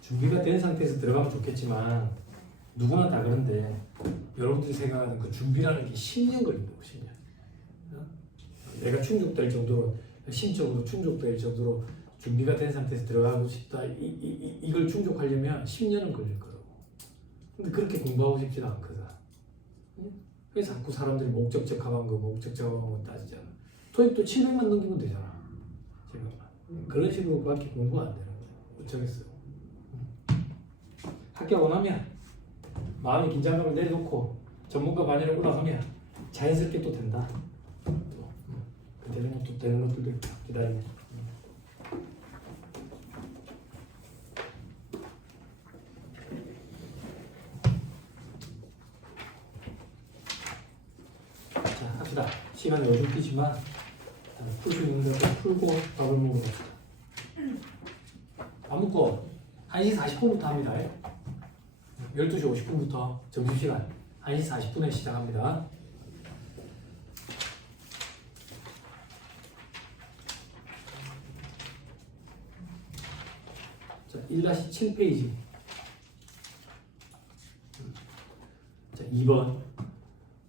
준비가 된 상태에서 들어가면 좋겠지만 누구나 다 그런데 여러분들이 생각하는 그 준비라는 게 10년 걸린다고 10년. 내가 충족될 정도로 심적으로 충족될 정도로 준비가 된 상태에서 들어가고 싶다. 이걸 충족하려면 10년은 걸릴 거라고. 근데 그렇게 공부하고 싶지도 않거든. 그래서 자꾸 사람들이 목적적합한 거 따지잖아. 토익도 700만 넘기면 되잖아. 700만. 그런 식으로 밖에 공부가 안 되는 거야. 어쩌겠어요. 합격 원하면 마음의 긴장감을 내려놓고 전문가 반열에 올라가면 자연스럽게 또 된다. 또 되는 것들도 있다. 기다리면. 자, 합시다. 시간이 요즘 뛰지만 풀 수 있는 것도 풀고 밥을 먹어봅시다. 밥 먹고 1시 40분부터 합니다. 12시 50분부터 점심시간 1시 40분에 시작합니다. 자, 1-7페이지. 자, 2번.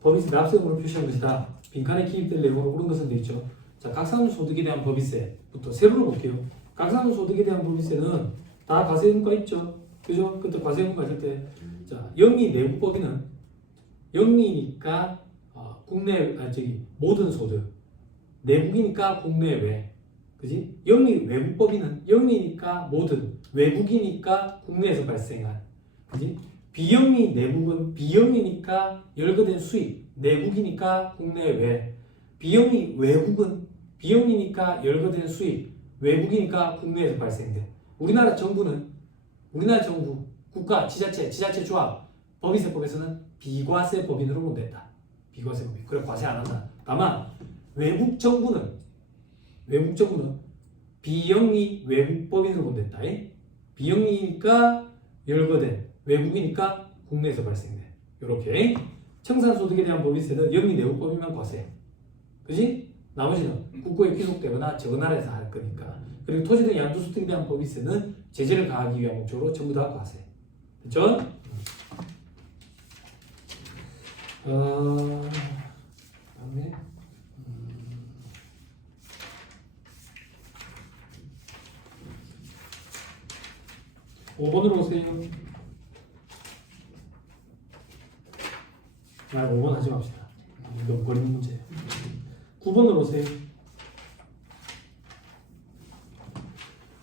법인세 납세금으로 표시한 것이다. 빈칸에 기입될 내용으로 옳은 것은 되어 있죠. 자, 각산소득에 대한 법인세부터 세로로 볼게요. 각산소득에 대한 법인세는 다 과세의무가 있죠. 그죠? 그때 과세의무가 있을 때, 자, 영리 내부법인은 영리니까 국내 모든 소득, 내국이니까 국내외, 그지? 영리 외부법인은 영리니까 모든, 외국이니까 국내에서 발생한, 그지? 비영리 내국은 비영리니까 열거된 수입, 내국이니까 국내외, 비영리 외국은 비영리니까 열거된 수입, 외국이니까 국내에서 발생돼. 우리나라 정부, 국가, 지자체 조합, 법인세법에서는 비과세 법인으로 본다. 비과세 법인. 그래 과세 안 한다. 다만 외국 정부는 비영리 외국 법인으로 본다. 비영리니까 열거된, 외국이니까 국내에서 발생돼. 이렇게 청산소득에 대한 법인세는 영리 내국 법인만 과세. 그지? 나머지는 국고에 귀속되거나 저 나라에서 할 거니까. 그리고 토지 등 양도소득에 대한 법인세는 제재를 가하기 위한 목적으로 전부 다 과세. 됐죠? 다음에 5번으로 오세요. 5번 하지 맙시다. 너무 버리는 문제. 9번으로 오세요.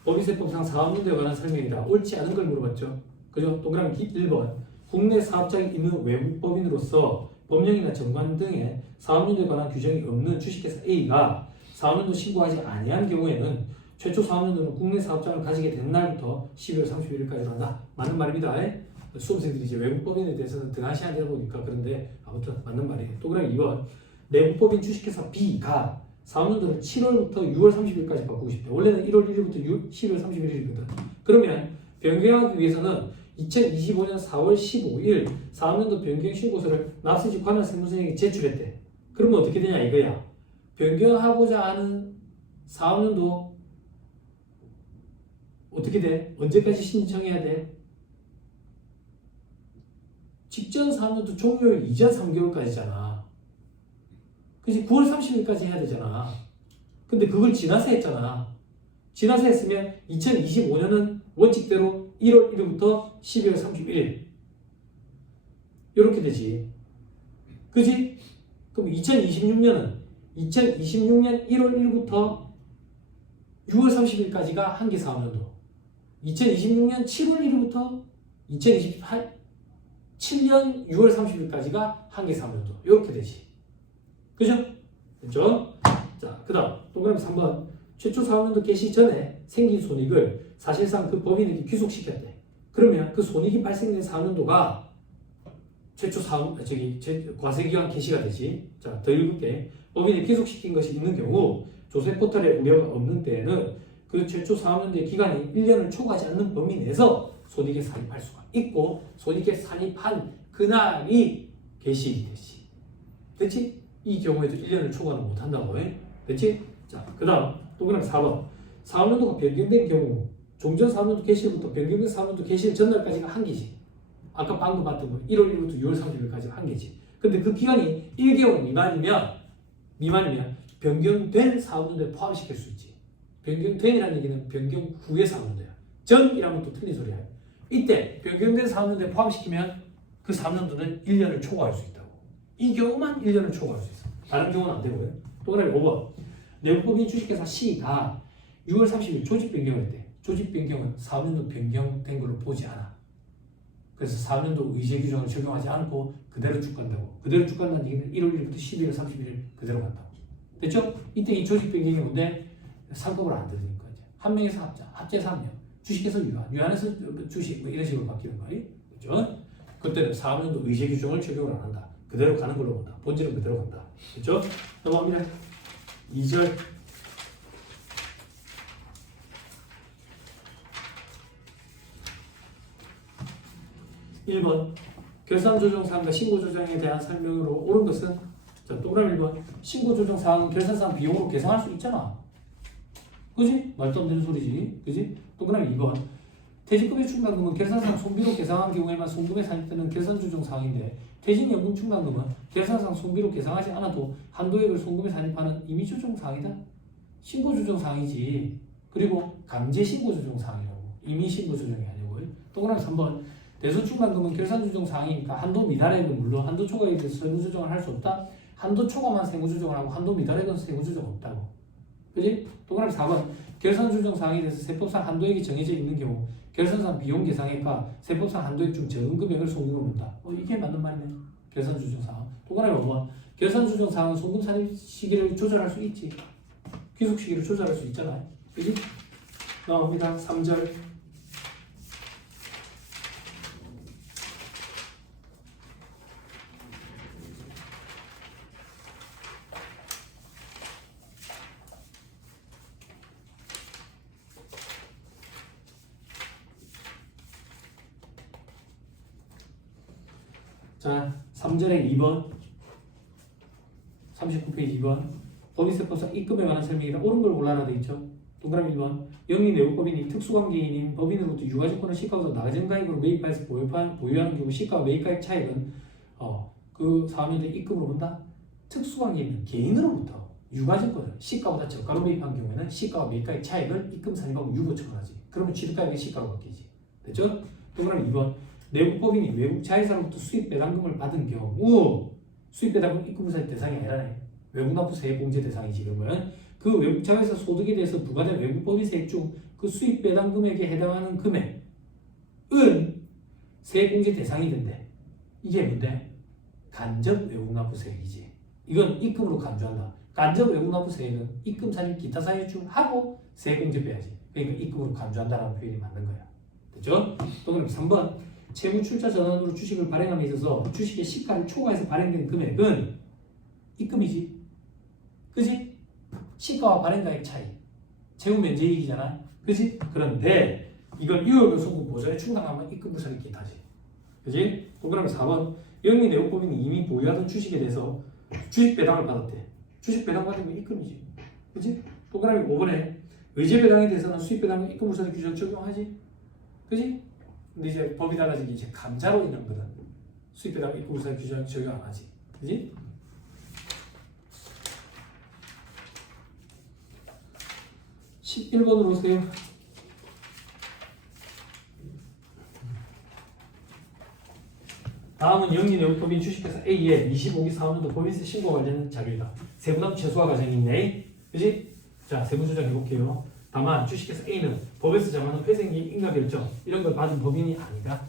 법인세법상 사업문제에 관한 설명이다. 옳지 않은 걸 물어봤죠. 그죠? 동그라미 1번. 국내 사업장이 있는 외국법인으로서 법령이나 정관 등의 사업문제에 관한 규정이 없는 주식회사 A가 사업연도 신고하지 아니한 경우에는 최초 사업연도는 국내 사업장을 가지게 된 날부터 12월 31일까지로 한다. 맞는 말입니다. 수험생들이 이제 외국법인에 대해서는 등한시한 보니까 그런데 아무튼 맞는 말이에요. 동그라미 2번. 내국법인 주식회사 B가 사업연도를 7월부터 6월 30일까지 바꾸고 싶다. 원래는 1월 1일부터 12월 31일이거든. 그러면 변경하기 위해서는 2025년 4월 15일 사업연도 변경 신고서를 납세지 관할 세무서에게 제출했대. 그러면 어떻게 되냐 이거야. 변경하고자 하는 사업연도 어떻게 돼? 언제까지 신청해야 돼? 직전 사업연도 종료일 이전 3개월까지잖아. 그치? 9월 30일까지 해야 되잖아. 근데 그걸 지나서 했잖아. 지나서 했으면 2025년은 원칙대로 1월 1일부터 12월 31일 이렇게 되지. 그지? 그럼 2026년은 2026년 1월 1일부터 6월 30일까지가 한개 사업연도. 2026년 7월 1일부터 2027년 6월 30일까지가 한개 사업연도. 이렇게 되지. 그죠? 됐죠? 자, 그 다음 동그라미 3번. 최초 사업연도 개시 전에 생긴 손익을 사실상 그 법인에게 귀속시켰대. 그러면 그 손익이 발생된 사업연도가 최초 과세기간 개시가 되지. 자, 더 읽을게. 법인에 귀속시킨 것이 있는 경우 조세 포털에 우려가 없는 때에는 그 최초 사업연도의 기간이 1년을 초과하지 않는 범위 내에서 손익에 산입할 수가 있고 손익에 산입한 그날이 개시일이 되지. 됐지? 이 경우에도 1년을 초과는 못한다고 해. 됐지? 자, 그 다음 동그라미 4번. 사업연도가 변경된 경우 종전 사업연도 개시일부터 변경된 사업연도 개시일 전날까지가 한 개지. 아까 방금 봤던 거 1월 1일부터 6월 30일까지가 한 개지. 근데 그 기간이 1개월 미만이면 변경된 사업연도에 포함시킬 수 있지. 변경된이라는 얘기는 변경 후의 사업연도야. 전이라면 또 틀린 소리야. 이때 변경된 사업연도에 포함시키면 그 사업연도는 1년을 초과할 수 있다고. 이 경우만 1년을 초과할 수 있어. 다른 경우는 안 되고요. 동그라미 5번. 내부법인 주식회사 C가 6월 30일 조직 변경을 했대. 조직 변경은 사업연도 변경된 걸로 보지 않아. 그래서 사업연도 의제 규정을 적용하지 않고 그대로 쭉 간다고. 그대로 쭉 간다는 얘기는 1월 1일부터 12월 31일 그대로 간다고. 됐죠? 이때 이 조직 변경이 뭔데? 상급을 안 들으니까 이제 한 명에서 합제해서 한 명. 주식에서 유한해서 주식 뭐 이런 식으로 바뀌는 거예요. 그렇죠? 그때는 사업연도 의제 규정을 적용을 안 한다. 그대로 가는 걸로 본다. 본질은 그대로 간다. 그렇죠? 넘어갑니다. 2절. 1번 결산조정사항과 신고조정에 대한 설명으로 옳은 것은 자, 동그라미 1번 신고조정사항은 결산상 비용으로 계산할 수 있잖아. 그지? 말도 안 되는 소리지. 그지? 동그라미 2번 퇴직금의 충당금은 결산상 손비로 계산한 경우에만 송금에 산입되는 결산조정사항인데 퇴직연금 충당금은 결산상 손비로 계산하지 않아도 한도액을 송금에 산입하는 임의조정사항이다. 신고조정사항이지. 그리고 강제신고조정사항이라고. 임의신고조정이 아니고. 동그라미 3번 대손충당금은 결산조정사항이니까 한도 미달액은 물론 한도 초과에 대해서 세무조정을 할 수 없다. 한도 초과만 세무조정을 하고 한도 미달액은 세무조정 없다고. 그지? 동그라미 4번 결산조정사항에 대해서 세법상 한도액이 정해져 있는 경우 결산상 비용 계상액과 세법상 한도액 중 적은 금액을 송금을 본다. 이게 맞는 말이네. 결산조정사항. 동그라미 5번 결산조정사항은 송금 산입 시기를 조절할 수 있지. 귀속 시기를 조절할 수 있잖아요. 그지? 나옵니다. 3절. 자, 3절의 2번 39페이지 2번 법인세법상 입금에 관한 설명이다. 옳은 걸 골라라 돼 있죠. 동그라미 1번 영리 내부법인이 특수관계인인 법인으로부터 유가증권을 시가보다 낮은 가액으로 매입하여서 보유하는 경우 시가와 매입가액 차익은 그 사업연도의 입금으로 본다. 특수관계인은 개인으로부터 유가증권을 시가보다 저가로 매입한 경우에는 시가와 매입가액 차익을 입금 산입하고 유고 처분하지. 그러면 취득가액이 시가로 바뀌지. 됐죠? 동그라미 2번 내부법인이 외국 자회사로부터 수입 배당금을 받은 경우 수입 배당금 입금부사의 대상이 아니라네. 외국 납부 세액공제 대상이지. 그러면 그 외국 자회사 소득에 대해서 부과된 외국 법인세액 중 그 수입 배당금액에 해당하는 금액은 세액공제 대상이 된대. 이게 뭔데? 간접 외국 납부 세액이지. 이건 입금으로 간주한다. 간접 외국 납부 세액은 입금 산입 기타 사유 중 하고 세액공제 빼야지. 그러니까 입금으로 간주한다라는 표현이 맞는 거야. 됐죠? 또 그럼 3번 채무출자 전환으로 주식을 발행함에 있어서 주식의 시가를 초과해서 발행된 금액은 입금이지. 그지? 시가와 발행가액 차이. 채무 면제이익이잖아. 그지? 그런데 이건 유효율 송금 보전에 충당하면 입금 부산이 기타지. 그지? 동그라미 4번 영리 내부법인이 이미 보유하던 주식에 대해서 주식 배당을 받았대. 주식 배당 받은 건 입금이지. 그지? 동그라미 5번에 의제 배당에 대해서는 수입 배당은 입금 부산의 규정 적용하지. 그지? 근데 이제 법이 달라진 게 이제 감자로 있는 거는 수입 배당 입금 부산 규정 적용 안 하지. 그지? 11번으로 오세요. 다음은 영리 내부법인 주식회사 A의 25기 사업연도 법인세 신고 관련 자료이다. 세부담 최소화 과정이 있네. 그지? 자, 세부 조정 해볼게요. 다만 주식회사 A는 법에서 정하는 회생기 인가 결정 이런 걸 받은 법인이 아니다.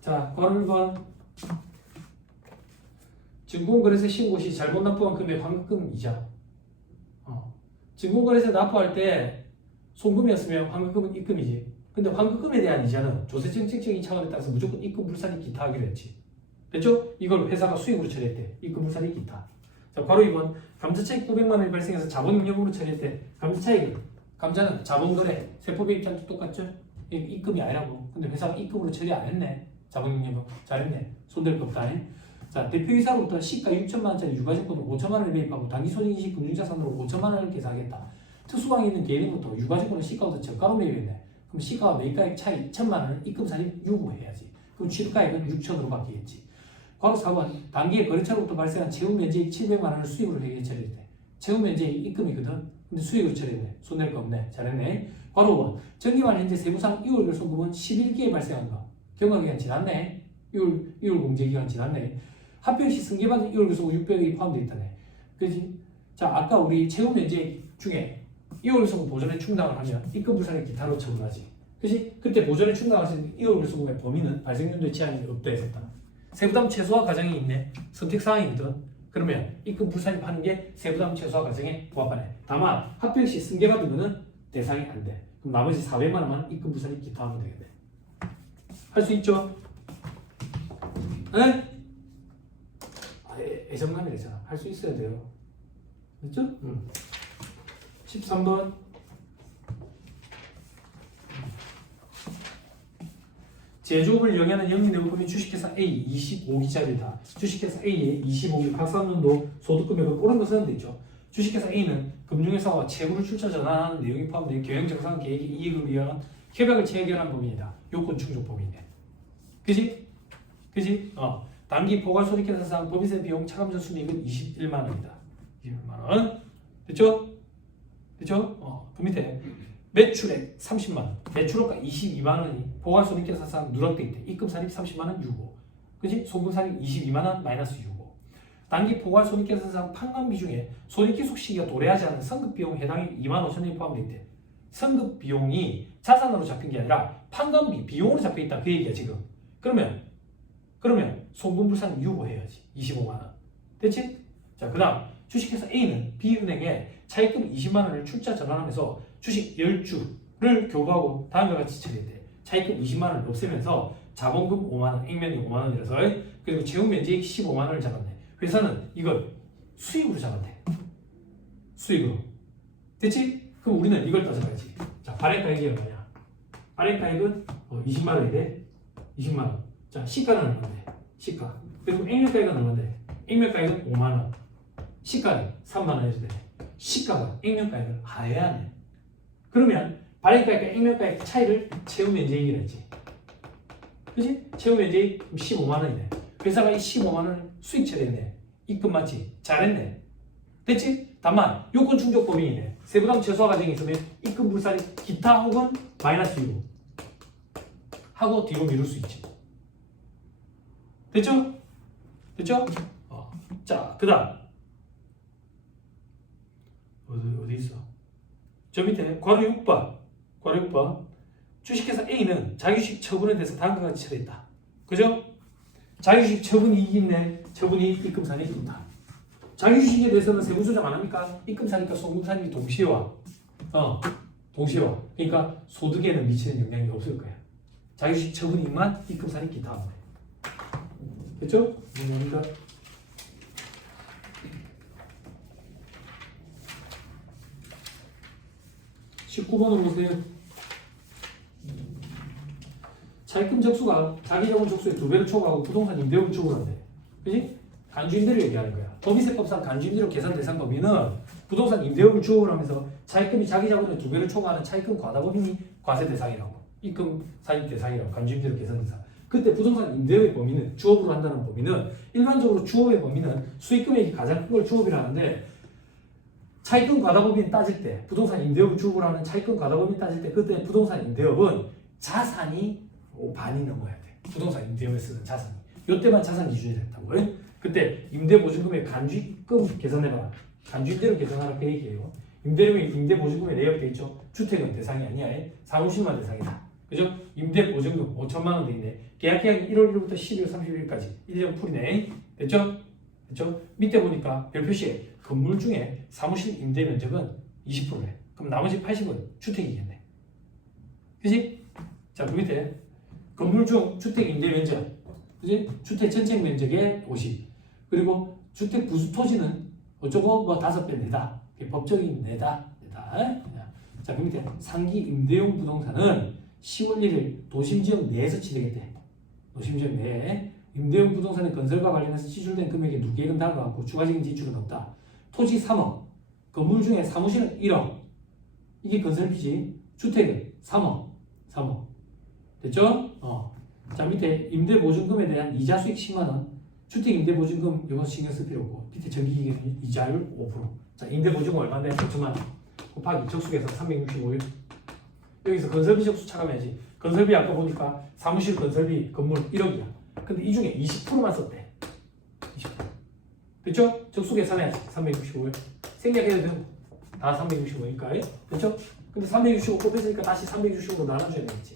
자, 괄호 1번 증권거래세 신고 시 잘못 납부한 금액 환급금 이자. 증권거래세 납부할 때 송금이었으면 환급금은 입금이지. 근데 환급금에 대한 이자는 조세정책적인 차원에 따라서 무조건 입금 불산이 기타 하기로 했지. 됐죠? 이걸 회사가 수익으로 처리했대. 입금 불산이 기타. 자, 괄호 2번. 감자차익 900만 원이 발생해서 자본잉여금으로 처리했대. 감자차익은 감자는 자본거래 세법의 입장도 똑같죠? 입금이 아니라고. 근데 회사가 입금으로 처리 안 했네. 자본잉여금 잘했네. 손댈 거 없다. 자, 대표이사로부터 시가 6천만 원짜리 유가증권을 5천만 원을 매입하고 단기손익인식 금융자산으로 5천만 원을 계산하겠다. 특수광이 있는 개인부터 유가증권을 시가보다 저가로 매입했네. 그럼 시가와 매입가액 차이 1천만 원을 입금살인 유고해야지. 그럼 취득가액은 6천으로 바뀌겠지. 괄호 4번. 단기에 거래처로부터 발생한 채무면제액 700만 원을 수익으로 회계에 처리했대. 채무면제액 입금이거든. 근데 수익으로 처리했네. 손댈 거 없네. 잘했네. 괄호 5번. 정기말 현재 세부상 2월 결손금은 11기에 발생한 거. 경과기간 지났네. 2월 공제기간 지났네. 합병시 승계받은 2월 결손금 600억이 포함되어 있다네. 그지? 자, 아까 우리 채무면제액 중에 2월 결손금 보전에 충당을 하면 입금불산의 기타로 처분하지. 그지? 그때 보전에 충당하신 2월 결손금의 범위는 발생연도에 제한이 없다 했었다. 세부담 최소화 과정이 있네. 선택사항이거든. 그러면 입금 불산입 하는 게 세부담 최소화 과정에 부합하네. 다만 합병 시 승계받으면 대상이 안 돼. 그럼 나머지 400만 원만 입금 불산입 기타 하면 되겠네. 할 수 있죠? 네? 애정남이래잖아. 할 수 있어야 돼요. 됐죠? 13번. 제조업을 영위하는 영리내부금이 주식회사 A 25기짜리다. 주식회사 A의 25기 각산년도 소득금액을 옳은 것은 돼 있죠. 주식회사 A는 금융회사와 채무를 출처 전환하는 내용이 포함된 경영정상 계획의 이익을 위한 협약을 체결한 법인이다. 요건 충족 법인이네. 그지? 그지? 단기 포괄손익계산상 법인세 비용 차감전 순이익은 21만 원이다. 21만 원. 됐죠? 됐죠? 그 밑에 매출액 30만 원, 매출업가 22만 원이 포괄손익계산상 누락돼 있대. 입금산입 30만 원 유고, 그지? 송금산입 22만 원 마이너스 유고. 단기 포괄손익계산상 판관비 중에 손익기속 시기가 도래하지 않은 선급비용 해당이 2만 5천 원이 포함돼 있대. 선급비용이 자산으로 잡힌 게 아니라 판관비 비용으로 잡혀 있다 그 얘기야 지금. 그러면 송금불산 유고해야지. 25만 원. 됐지? 자, 그다음 주식회사 A는 B은행에 차입금 20만 원을 출자 전환하면서 주식 10주를 교부하고 다음과 같이 처리했대. 차입금 20만 원을 없애면서 자본금 5만 원, 액면이 5만 원이라서 그리고 채무면제액 15만 원을 잡았네. 회사는 이걸 수익으로 잡았대. 수익으로. 됐지? 그럼 우리는 이걸 따져봐야지. 자, 발행가액이 얼마냐? 발행가액은 20만 원인데 20만 원. 자, 시가는 얼마인데? 시가. 그리고 액면가액은 얼마인데? 액면가액은 5만 원. 시가는 3만 원 해도 돼. 시가가 액면가액을 하해야 하네. 그러면 발행가액과 액면가액 차이를 채무면제액이라 했지. 그치? 채무면제액 15만 원이네. 회사가 이 15만 원을 수익 처리했네. 입금 맞지? 잘했네. 됐지? 다만 요건 충족 범위이네. 세부담 최소화 과정이 있으면 입금 불산이 기타 혹은 마이너스 유고 하고 뒤로 미룰 수 있지. 됐죠? 됐죠? 자, 그 다음 어디 있어? 저 밑에 괄호 6번 주식회사 A는 자기주식 처분에 대해서 다음과 같이 처리했다. 그죠? 자기주식 처분 이익이 있네. 처분이 입금산이 있다. 자기주식에 대해서는 세부 조정 안 합니까? 입금산이니까 송금산이 동시에 와. 그러니까 소득에는 미치는 영향이 없을 거야. 자기주식 처분 이익만 입금산이 기타 하면 돼. 됐죠? 뭡니까? 19번으로 보세요. 차입금 적수가 자기자본 적수의 2배를 초과하고 부동산 임대료를 초과한대. 그지? 간주임대료 얘기하는 거야. 법인세법상 간주임대료 계산 대상 범위는 부동산 임대료를 주업을 하면서 차입금이 자기자본의 2배를 초과하는 차입금 과다법인이 과세 대상이라고. 입금 사입 대상이라고. 간주임대료 계산 대상. 그때 부동산 임대료의 범위는 주업으로 한다는 범위는 일반적으로 주업의 범위는 수익금액이 가장 큰 걸 주업이라 하는데 차입금 과다법인 따질 때 부동산 임대업을 주업으로 하는 차입금 과다법인 따질 때 그때 부동산 임대업은 자산이 반이 넘어야 돼. 부동산 임대업에 쓰는 자산이. 이때만 자산 기준이 됐다고. 그때 임대보증금의 간주입금 계산해봐라. 간주임대료 계산하라 그 얘기예요. 임대보증금에 내역돼 있죠. 주택은 대상이 아니야. 사무실만 대상이다. 그죠? 임대보증금 5천만 원 돼 있네. 계약기간이 1월 1일부터 12월 31일까지 1년 풀이네. 됐죠? 됐죠? 밑에 보니까 별표시에 건물 중에 사무실 임대 면적은 20%래. 그럼 나머지 80은 주택이겠네. 그지? 자, 그 밑에 건물 중 주택 임대 면적, 그지? 주택 전체 면적의 50. 그리고 주택 부수 토지는 어쩌고 뭐 5배 내다. 법적인 내다. 자, 그 밑에 상기 임대용 부동산은 10월 1일 도심지역 내에서 취득했대. 도심지역 내에 임대용 부동산의 건설과 관련해서 지출된 금액이 누계액은 다가왔고 추가적인 지출은 없다. 토지 3억, 건물 중에 사무실은 1억. 이게 건설비지. 주택은 3억. 됐죠? 자, 밑에 임대보증금에 대한 이자 수익 10만 원. 주택 임대보증금 이거 신경 쓸 필요 없고 밑에 정기기간 이자율 5%. 자, 임대보증금 얼마인데? 5천만 원. 곱하기 적수계에서 365일. 여기서 건설비 적수 찾아내야지. 건설비 아까 보니까 사무실 건설비 건물 1억이야. 근데 이 중에 20%만 썼대. 20%. 됐죠? 적수 계산해야지. 365일. 생략해도 되고 다 365니까. 됐죠? 근데 365 곱했으니까 다시 365로 나눠줘야 되겠지.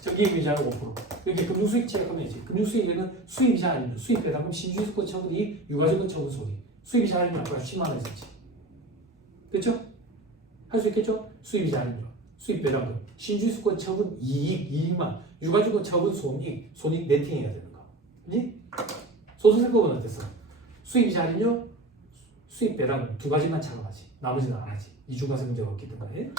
정기이자율 5%. 이렇게 금융수익 체크하면이지. 금융수익에는 수입이자 아니면 수입 배당금 신주유권 처분이 유가증권 처분 소리. 수입이자 아니면 아까 10만 원 있었지. 됐죠? 할 수 있겠죠? 수입이자 아니면 수입 배당금 신주유권 처분 이익만 유가증권 처분 손익 네팅해야 되는 거. 그지? 소득세법은 어땠어? 수입이자 아니면 수입 배당금 두 가지만 착용하지. 나머지는 안 하지. 이중과세 문제가 없기 때문에.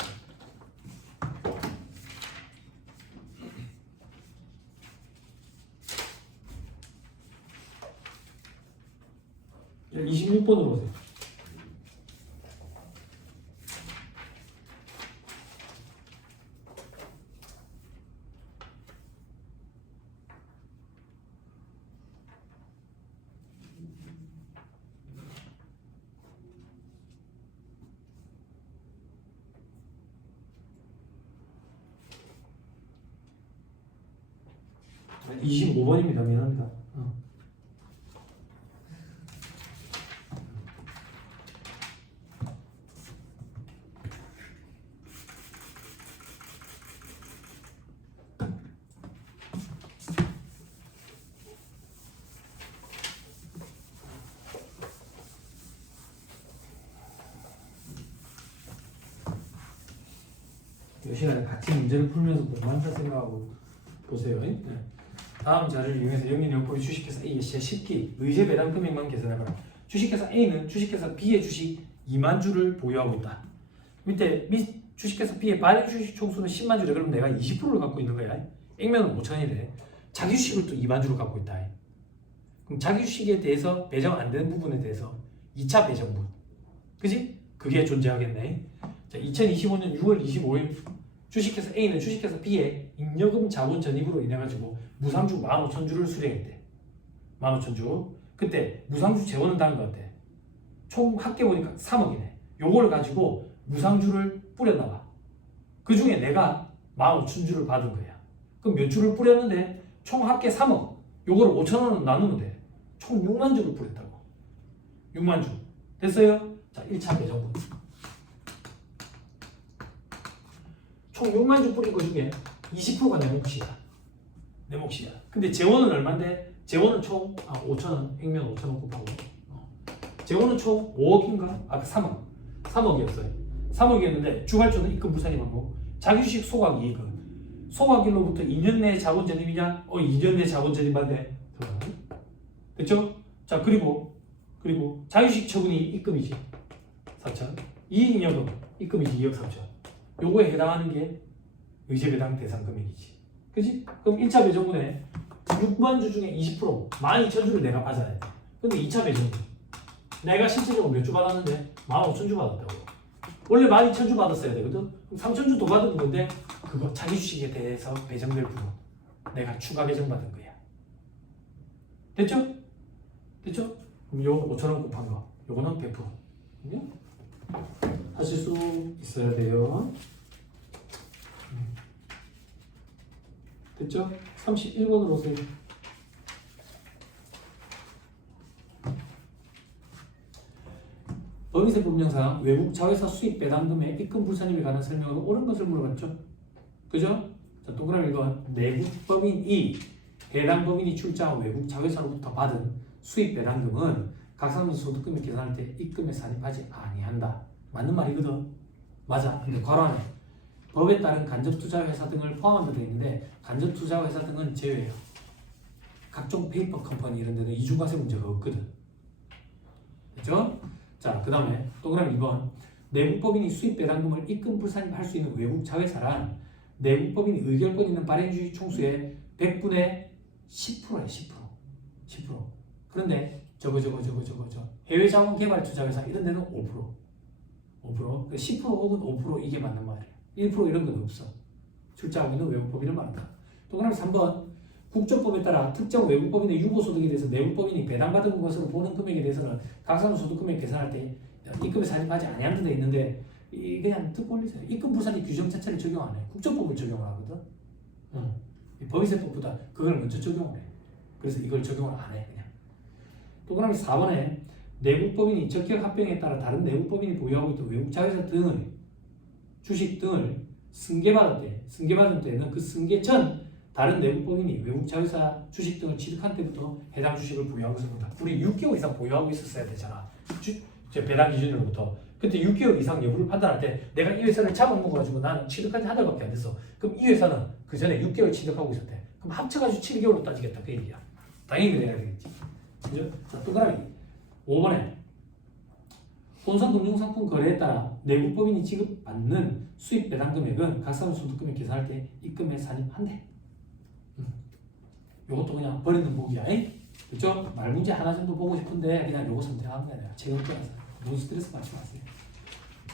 26번으로 오세요. 자, 25번입니다. 미안합니다. 4 시간에 같이 문제를 풀면서 공부한다 생각하고 보세요. 네. 다음 자료를 이용해서 영리영법의 주식회사 A의 제10기 의제 배당 금액만 계산해봐라. 주식회사 A는 주식회사 B의 주식 2만 주를 보유하고 있다. 밑에 주식회사 B의 발행 주식 총수는 10만 주래. 그럼 내가 20%를 갖고 있는 거야. 액면은 5천이래. 자기 주식을 또 2만 주를 갖고 있다. 그럼 자기 주식에 대해서 배정 안 되는 부분에 대해서 2차 배정분. 그지? 그게 존재하겠네. 자, 2025년 6월 25일 주식회사 A는 주식회사 B에 잉여금 자본 전입으로 인해가지고 무상주 15,000주를 수령했대. 15,000주. 그때 무상주 재원은 다른 것 같아. 총 합계 보니까 3억이네. 요걸 가지고 무상주를 뿌렸나봐. 그 중에 내가 15,000주를 받은 거야. 그럼 몇 주를 뿌렸는데 총 합계 3억. 요거를 5,000원으로 나누면 돼. 총 6만 주를 뿌렸다고. 6만 주. 됐어요? 자, 1차 배정분. 총 6만 주 뿌린 거 중에 20%가 내 몫이야. 내 몫이야. 근데 재원은 얼마인데? 재원은 총 5,000원, 액면 5,000원 곱하고. 재원은 총 5억인가? 3억. 3억이었어요. 3억이었는데 주발주는 입금 불상이 많고 자기 주식 소각 이익은 소각일로부터 2년 내 자본 전입이냐? 2년 내 자본 전입한데. 됐죠? 자, 그리고 자기 주식 처분이 입금이지. 4천. 이익잉여금 입금이지. 2억 3천. 요거에 해당하는 게 의제 배당 대상 금액이지. 그지? 그럼 1차 배정분에 6만 주 중에 20% 12,000주를 내가 받아야 돼. 근데 2차 배정분 내가 실질적으로 몇 주 받았는데 15,000주 받았다고. 원래 12,000주 받았어야 되거든. 그럼 3,000주 더 받은 건데 그거 자기 주식에 대해서 배정될 부분 내가 추가 배정받은 거야. 됐죠? 됐죠? 그럼 요 5,000원 곱한 거 요거는 100%. 하실 수 있어야 돼요. 됐죠? 31번으로 오세요. 법인세 법령상 외국 자회사 수입 배당금의 입금 불산임에 관한 설명은 옳은 것을 물어봤죠. 그죠? 자, 동그라미 읽어. 내국 법인이 해당 법인이 출자한 외국 자회사로부터 받은 수입 배당금은 각상민 소득금을 계산할 때 입금에 산입하지 아니한다. 맞는 말이거든. 맞아. 근데 괄호 안에 법에 따른 간접투자회사 등을 포함한 데 되어 있는데 간접투자회사 등은 제외해요. 각종 페이퍼 컴퍼니 이런 데는 이중과세 문제가 없거든. 됐죠? 자, 그 다음에 동그라미 2번. 내국법인이 수입 배당금을 입금 불산할 수 있는 외국 자회사란 내국법인이 의결권 있는 발행주식 총수의 100분의 10%에 10%. 그런데 저거 해외 자본 개발 투자회사 이런 데는 5%. 10% 혹은 5% 이게 맞는 말이에요. 1% 이런 건 없어. 출자하고 있는 외국법인을 말한다. 동그라미 3번. 국정법에 따라 특정 외국법인의 유보소득에 대해서 내국법인이 배당받은 것으로 보는 금액에 대해서는 각사소득금액 계산할 때 입금에 산입하지 아니하는 데 있는데 이 그냥 듣고 올리세요. 입금 불산이 규정 자체를 적용 안 해. 국정법을 적용을 하거든. 법인세법보다 그걸 먼저 적용을 해. 그래서 이걸 적용을 안 해. 그냥. 동그라미 4번에 내국법인이 적격 합병에 따라 다른 내국법인이 보유하고 있던 외국 자회사 등의 주식 등을 승계받은 때는 그 승계 전 다른 내국법인이 외국 자회사 주식 등을 취득한 때부터 해당 주식을 보유하고 있습니다. 우리 6개월 이상 보유하고 있었어야 되잖아. 배당 기준으로부터. 그때 6개월 이상 여부를 판단할 때 내가 이 회사를 잡아먹어가지고 나는 취득한 지 한 달밖에 안 됐어. 그럼 이 회사는 그 전에 6개월 취득하고 있었대. 그럼 합쳐가지고 7개월로 따지겠다. 그 얘기야. 당연히 그래야 되겠지. 그죠? 자, 동그라미 5번에 혼선금융상품 거래에 따라 내국법인이 지급받는 수입 배당 금액은 각사소득금액 계산할 때 입금에 산입한대. 요것도 그냥 버리는 복이야. 그렇죠? 말 문제 하나 정도 보고 싶은데 그냥 요거 선택하는 게 아니라 체험 따라서 너무 스트레스 받지 마세요.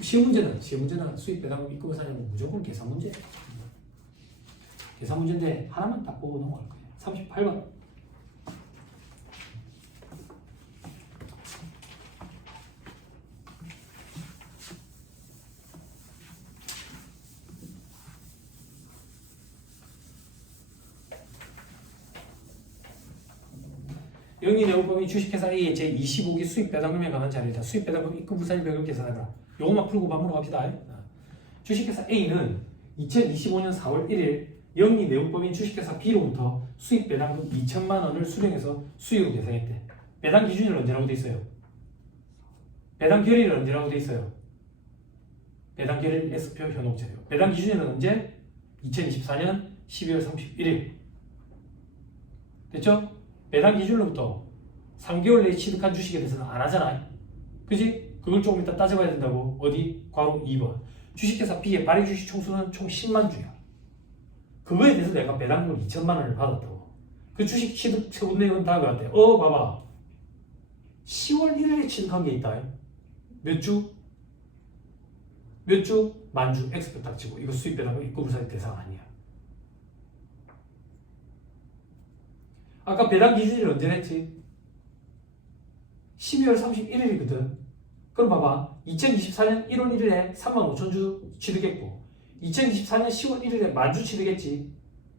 시험 문제는 수입 배당금 입금에 산입은 무조건 계산 문제. 계산 문제인데 하나만 딱 보고 넘어갈 거예요. 38번. 영리내국법인 주식회사 A의 제25기 수입배당금에 관한 자료이다. 수입배당금 입금 불산입액을 계산하라. 요것만 풀고 밥으로 갑시다. 주식회사 A는 2025년 4월 1일 영리내국법인 주식회사 B로부터 수입배당금 2천만 원을 수령해서 수익으로 계산했대. 배당 기준일 언제라고 돼 있어요? 배당 결의일 언제라고 돼 있어요? 배당 결의일 S표 현혹자료. 배당 기준일은 언제? 2024년 12월 31일. 됐죠? 배당 기준으로부터 3개월 내에 취득한 주식에 대해서는 안 하잖아요. 그지? 그걸 조금 이따 따져봐야 된다고. 어디? 괄호 2번. 주식회사 B의 발행 주식 총수는 총 10만 주야. 그거에 대해서 내가 배당금을 2천만 원을 받았다고. 그 주식 취득 처분 내역은 다 그한테. 봐봐. 10월 1일에 취득한 게 있다. 몇 주? 몇 주? 만주. X표 딱 치고. 이거 수입 배당금 입금 불산입 대상 아니야. 아까 배당 기준일 언제 냈지? 12월 31일이거든. 그럼 봐봐. 2024년 1월 1일에 3만 5천 주 취득했고 2024년 10월 1일에 만주 취득했지.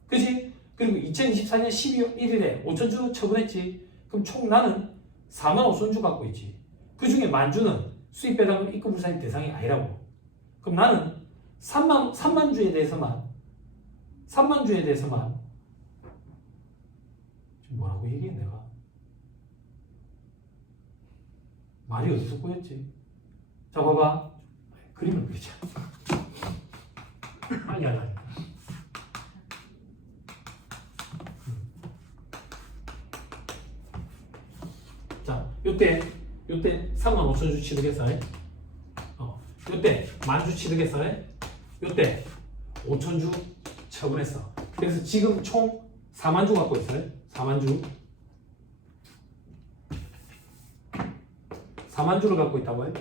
그지? 그리고 2024년 12월 1일에 5천 주 처분했지. 그럼 총 나는 4만 5천 주 갖고 있지. 그 중에 만주는 수입 배당금 입금 불산입 대상이 아니라고. 그럼 나는 3만 주에 대해서만 뭐라고 얘기해 내가? 말이 어디서 꼬였지? 자 봐봐. 그림을 그리자. 아니. 자, 요때 3만 5천 주 취득했어. 요때 만주 취득했어. 요때 5천 주 처분했어. 그래서 지금 총 4만 주 갖고 있어요. 4만 주를 갖고 있다고요?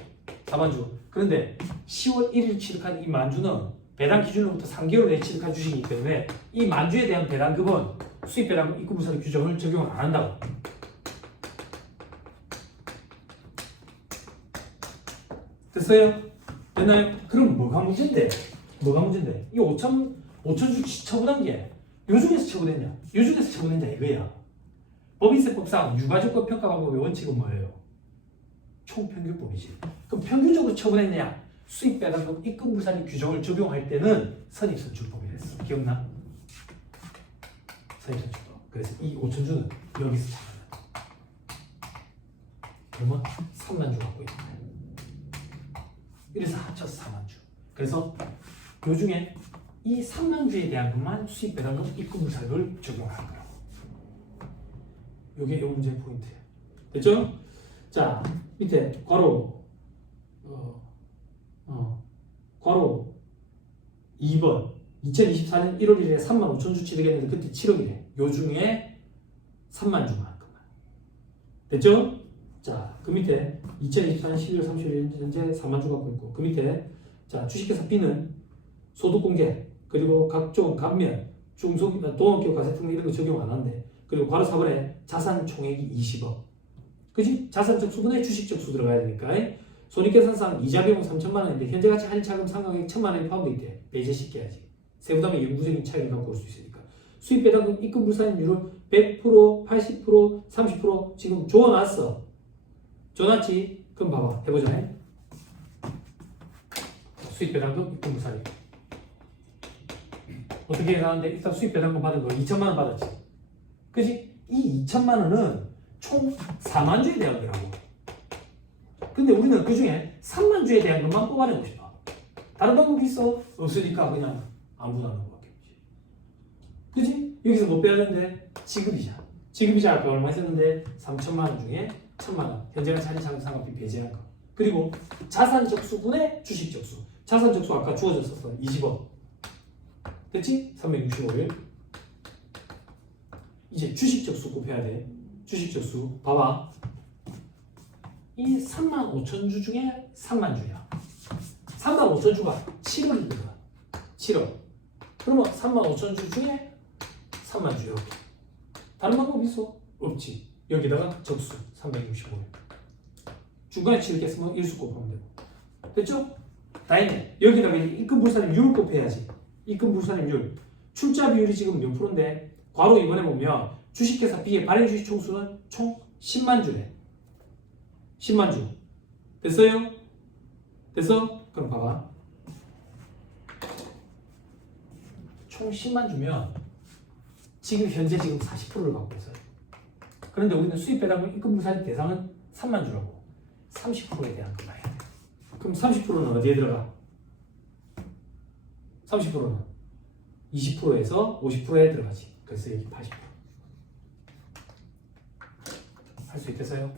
4만 주. 그런데 10월 1일 취득한 이 만주는 배당 기준으로부터 3개월 내에 취득한 주식이기 때문에 이 만주에 대한 배당금은 수입 배당금 입금 불산입 규정을 적용을 안 한다고. 됐어요? 됐나요? 그럼 뭐가 문제인데? 이 5천 주 처분한 게 요중에서 처분했냐? 요중에서 처분했냐 이거야. 법인세법상 유가족법 평가 방법의 원칙은 뭐예요? 총평균법이지. 그럼 평균적으로 처분했냐? 수입 배당금 입금 불산입 규정을 적용할 때는 선입선출법이 됐어. 기억나? 선입선출법. 그래서 이 5천 주는 여기서 잡아야 그러면 3만 주 갖고 있는 거야. 이래서 합쳐서 4만 주. 그래서 요 중에 이 3만 주에 대한 것만 수입 배당금 입금 불사를 적용하는 거예요. 요게 요 문제의 포인트예요. 됐죠? 자, 밑에 괄호 괄호 2번 2024년 1월 1일에 3만 5천 주 취득했는데 그때 7억이래. 요 중에 3만 주만 그만. 됐죠? 자, 그 밑에 2024년 12월 30일 현재 4만 주 갖고 있고 그 밑에 자 주식회사 B는 소득 공개 그리고 각종 감면 중소기업 동업기업 과세특례 이런 거 적용 안 한대. 그리고 괄호 4번에 자산 총액이 20억. 그지? 자산적 수분에 주식적 수 들어가야 되니까. 손익계산상 이자 비용 3천만 원인데 현재 가치 할인 차금 상각액 1천만 원이 포함되어 있대. 배제시켜야지. 해야지. 세부담의 영구적인 차이를 갖고 올 수 있으니까. 수입 배당금 입금 불사임률을 100%, 80%, 30% 지금 줘놨어. 줘놨지? 그럼 봐봐. 해보자. 수입 배당금 입금 불사임. 어떻게 해나가는데 일단 수입 배당금 받은 거 2천만 원 받았지. 그지? 이 2천만 원은 총 4만 주에 대한 거라고. 근데 우리는 그 중에 3만 주에 대한 것만 뽑아내고 싶어. 다른 방법이 있어? 없으니까 그냥 아무나 하는 거밖에 없지. 그지? 여기서 뭐 빼야 되는데? 지급이자. 지급이자 아까 얼마 있었는데 3천만 원 중에 1천만 원. 현재가 차리 자금 상각비 배제한 거. 그리고 자산 적수분의 주식 적수. 자산 적수 아까 주어졌었어. 20억. 됐지? 365일. 이제 주식 적수 곱해야 돼. 주식 적수. 봐봐. 이 3만 5천 주 중에 3만 주야. 3만 5천 주가 7억이거든. 7억. 그러면 3만 5천 주 중에 3만 주 이렇게. 다른 방법 있어? 없지. 여기다가 적수 365일. 중간에 7 깼으면 1수 곱하면 되고. 됐죠? 다 했네. 여기다가 입금 불사임률을 곱해야지. 입금 불사임률. 출자 비율이 지금 몇 프로인데 괄호 이번에 보면 주식회사 B의 발행 주식 총수는 총 10만 주래. 10만 주. 됐어요? 됐어? 그럼 봐봐. 총 10만 주면 지금 현재 지금 40%를 갖고 있어요. 그런데 우리는 수입 배당금 입금 불사임 대상은 3만 주라고. 30%에 대한 것만 해야 돼. 그럼 30%는 어디에 들어가? 30%는 20%에서 50%에 들어가지. 그래서 여기 80%. 할 수 있겠어요?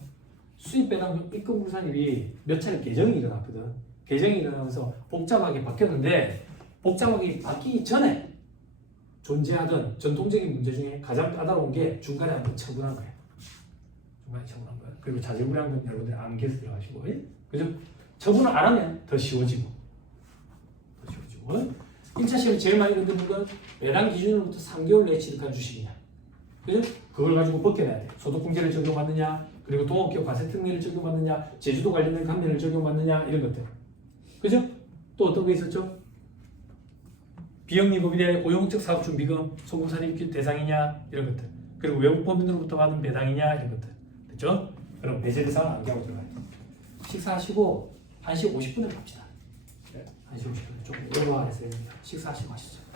수입 배당금 입금 불사임이 몇 차례 개정이 일어났거든. 개정이 일어나면서 복잡하게 바뀌었는데 복잡하게 바뀌기 전에 존재하던 전통적인 문제 중에 가장 까다로운 게 중간에 한번 처분한 거야. 중간에 처분한 거야. 그리고 자질구레한 건 여러분들 암기해서 들어가시고, 그죠? 처분을 안 하면 더 쉬워지고. 1차 시험에 제일 많이 건드는 건 배당 기준으로부터 3개월 내에 취득한 주식이냐. 그죠? 그걸 가지고 벗겨내야 돼. 소득공제를 적용받느냐, 그리고 동업기업 과세특례를 적용받느냐, 제주도 관련된 감면을 적용받느냐, 이런 것들. 그죠? 또 어떤 거 있었죠? 비영리 법인의 고용적 사업준비금, 소금산입 대상이냐, 이런 것들. 그리고 외국 법인으로부터 받은 배당이냐, 이런 것들. 됐죠? 그럼 배제 대상을 암기하고 들어가야 돼. 식사하시고 1시 50분에 갑시다. 1시 50분에 조금 오버해서 식사하시고 하시죠.